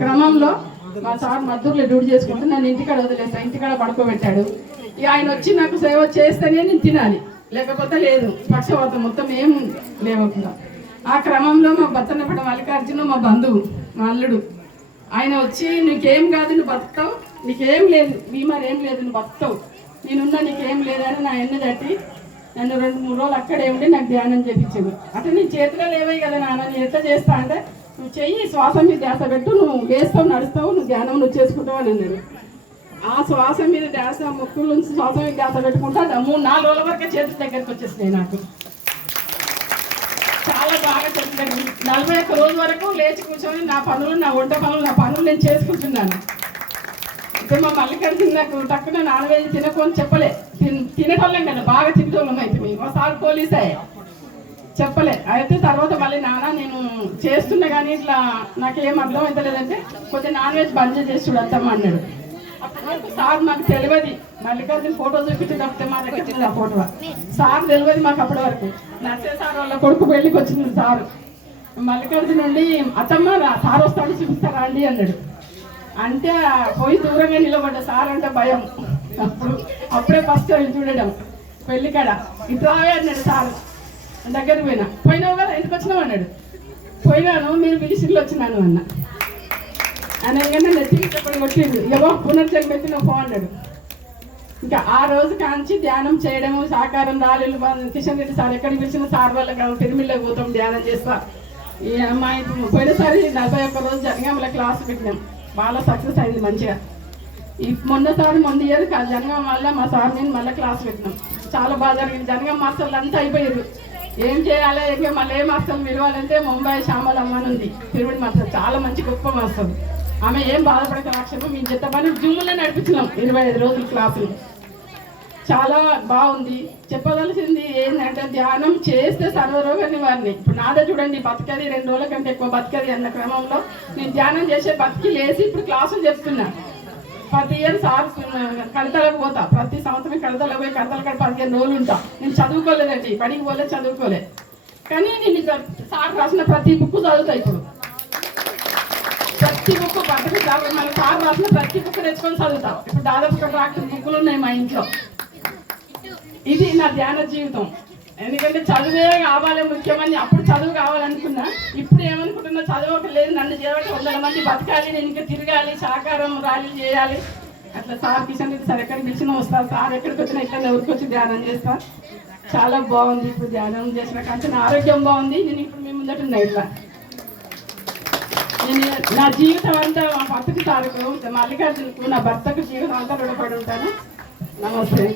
క్రమంలో మా sir మద్దూరులో duty చేసుకుంటూ నన్ను ఇంటికాడ వదిలేస్తా, ఇంటికాడ పడుకోబెట్టాడు. ఇక ఆయన వచ్చి నాకు సేవ చేస్తేనే నేను తినాలి, లేకపోతే లేదు. పక్షవాతం మొత్తం ఏం లేవకుండా ఆ క్రమంలో మా బత్తన్నపడ మల్లికార్జున మా బంధువు, మా అల్లుడు, ఆయన వచ్చి నీకేం కాదు, నువ్వు బతుకుతావు, నీకేం లేదు, బీమార్ ఏం లేదు, నువ్వు బతుకుతావు, నేనున్నా, నీకేం లేదని నా ఎన్ను తట్టి నన్ను 2-3 రోజులు అక్కడే ఉండి నాకు ధ్యానం చేయించాడు. అంటే నీ చేతిలో లేవే కదా నాన్న, నేను ఎట్లా చేస్తా అంటే, నువ్వు చెయ్యి, శ్వాస మీద ధ్యాస పెట్టు, నువ్వు వేస్తావు, నడుస్తావు, నువ్వు ధ్యానం నువ్వు చేసుకుంటావు అని అన్నాడు. ఆ శ్వాస మీద ధ్యాస, ముక్కుల నుంచి శ్వాస మీద ధ్యాస పెట్టుకుంటా 3-4 రోజుల వరకే చేతుల దగ్గరికి వచ్చేసినాయి నాకు. చాలా బాగా చేతుల దగ్గర 41 రోజు వరకు లేచి కూర్చొని నా పనులు, నా వంట పనులు, నా పనులు నేను చేసుకుంటున్నాను. అయితే మా మల్లికార్జున నాకు తక్కువ నాన్ వెజ్ తినకొని చెప్పలే, తినేటోళ్ళం కదా, బాగా తినేటోళ్ళం. అయితే మా సార్ పోలీసే చెప్పలే. అయితే తర్వాత మళ్ళీ నాన్న నేను చేస్తున్నా కానీ ఇట్లా నాకేం అర్థం అయితే లేదంటే కొంచెం నాన్ వెజ్ బంద్ చేసి చూడత్తమ్మ అన్నాడు. అప్పటి సార్ మాకు తెలియదు, మల్లికార్జున ఫోటో చూపించి తప్పితే మా దగ్గర వచ్చింది ఆ ఫోటో. సార్ తెలియదు మాకు అప్పటి వరకు. నర్సే సార్ వాళ్ళ కొడుకు పెళ్ళికి వచ్చింది సార్. మల్లికార్జున నుండి అత్తమ్మ సార్ వస్తాడు చూపిస్తారా అండి అన్నాడు. అంటే పోయి దూరంగా నిలబడ్డా, సార్ అంటే భయం. అప్పుడే ఫస్ట్ టైం చూడడం పెళ్ళికాడ. ఇట్లాగే అన్నాడు సార్. దగ్గరికి పోయినావు కదా, ఎందుకు వచ్చినావు అన్నాడు. పోయినాను, మీరు పిలిచిలో వచ్చినాను అన్న. అనగానే నెత్తికి చెప్పని కొట్టిండు, ఇగో పునర్జన్మ పెట్టినావు పో అన్నాడు. ఇంకా ఆ రోజు కాంచి ధ్యానం చేయడము, సాకారం రాలేదు. కిషన్ రెడ్డి సార్ ఎక్కడికి పిలిచిన సార్ వాళ్ళకి తిరుమిళ్ళకి పోతాం, ధ్యానం చేస్తా. ఈ అమ్మాయి పోయినసారి 41 రోజు జనగామల క్లాస్ పెట్టినాం, బాగా సక్సెస్ అయింది మంచిగా. ఈ మొన్న ఇయర్ జనగామ వల్ల మా సార్ నేను మళ్ళీ క్లాస్ పెట్టినాం, చాలా బాగా జరిగింది. జనగామ మాస్టర్లు అంతా అయిపోయారు, ఏం చేయాలి ఇంకా మళ్ళీ ఏ మాస్టర్లు విలువాలంటే ముంబై శ్యామలమ్మ అని ఉంది, తిరుమల మాస్టర్, చాలా మంచి గొప్ప మాస్టర్. ఆమె ఏం బాధపడక రాక్షేమం మేము చెత్త పని జూమ్లో నడిపించినాం 25 రోజుల క్లాసులు. చాలా బాగుంది. చెప్పదలసింది ఏంటంటే ధ్యానం చేస్తే సర్వరోగ నివారణ. ఇప్పుడు నాదే చూడండి, బతకది 2 రోజుల కంటే ఎక్కువ బతకది అన్న క్రమంలో నేను ధ్యానం చేసే బతికి లేచి ఇప్పుడు క్లాసులు చెప్తున్నా. ప్రతి ఇయర్ సార్ కడతలకు పోతా, ప్రతి సంవత్సరం కడతలకు పోయి కడతల కాడ 15 రోజులు ఉంటా. నేను చదువుకోలేదండి, పనికి పోలేదు, చదువుకోలే. కానీ నేను సార్ రాసిన ప్రతి బుక్ చదువుతా. ఇప్పుడు ప్రతి బుక్ బతక మన సార్ రాసిన ప్రతి బుక్ తెచ్చుకొని చదువుతా. ఇప్పుడు దాదాపు డాక్టర్ బుక్కులు ఉన్నాయి మా ఇంట్లో. ఇది నా ధ్యాన జీవితం. ఎందుకంటే చదువే కావాలి ముఖ్యమని, అప్పుడు చదువు కావాలనుకున్నా. ఇప్పుడు ఏమనుకుంటున్నా, చదువు లేదు, నన్ను చేయబట్టి 100 మంది బతకాలి, నేను ఇంకా తిరగాలి, సహకారం ర్యాలీలు చేయాలి. అట్లా సార్ కిషన్ రెడ్డి సార్ ఎక్కడికి పిలిచినా వస్తారు, సార్ ఎక్కడికి వచ్చినా ఇక్కడ ఎవరికి వచ్చి ధ్యానం చేస్తా. చాలా బాగుంది. ఇప్పుడు ధ్యానం చేసిన కానీ నా ఆరోగ్యం బాగుంది. నేను ఇప్పుడు మీ ముందట ఉన్నా. ఇట్లా నేను నా జీవితం అంతా మా భర్తకి తారకు, మల్లికార్జునకు, నా భర్తకు జీవితం అంతా రుణపడి ఉంటాను. నమస్తే.